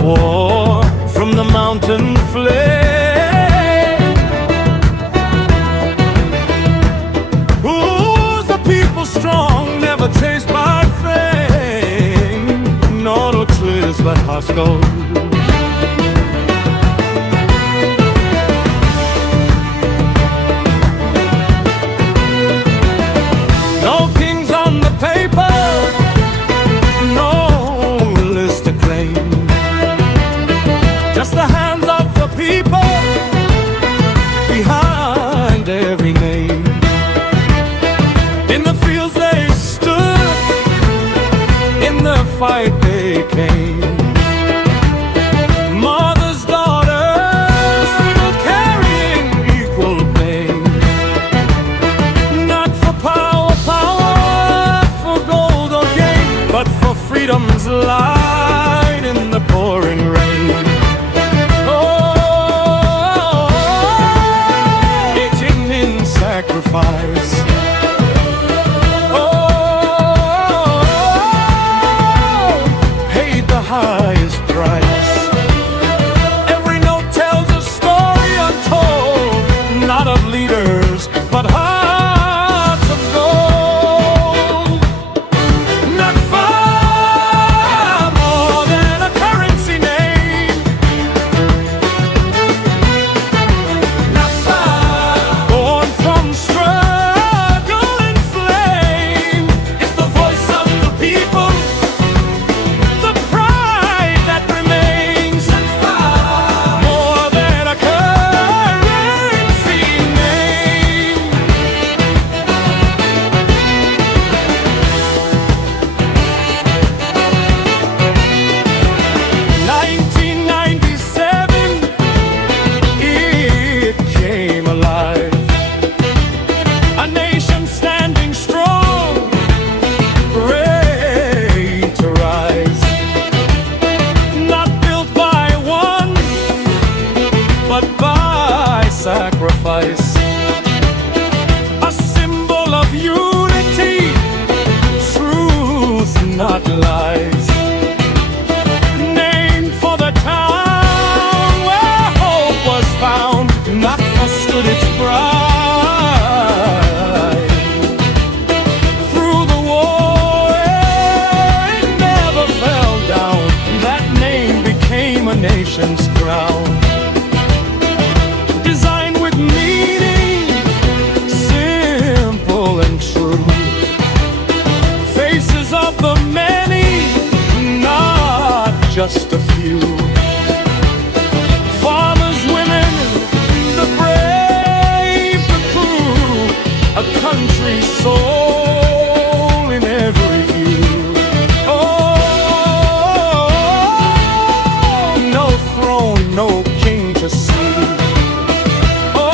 war from the mountain flame. Who's the people strong, never chased by fame, nor no trails but house gold. No kings on the paper, no list to claim, just the hands of the people behind every name. In the fields they stood, in the fight they came. Mothers, daughters, still carrying equal pain. Not for power, for gold or gain, but for freedom's light in the pouring rain. Oh, eating in sacrifice. Highest price. Every note tells a story untold, not of leaders, but hearts of gold. Nakfa, more than a currency name. Nakfa, born from struggle and flame, it's the voice of the people, sacrifice, a symbol of unity, truth, not lies. Named for the town where hope was found, Nakfa stood its pride. Through the war it never fell down, that name became a nation's crown. Just a few farmers, women, the brave, the crew, a country's soul in every view. Oh, no throne, no king to see. Oh,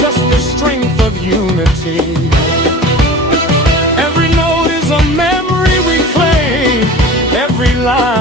just the strength of unity. Every note is a memory, every line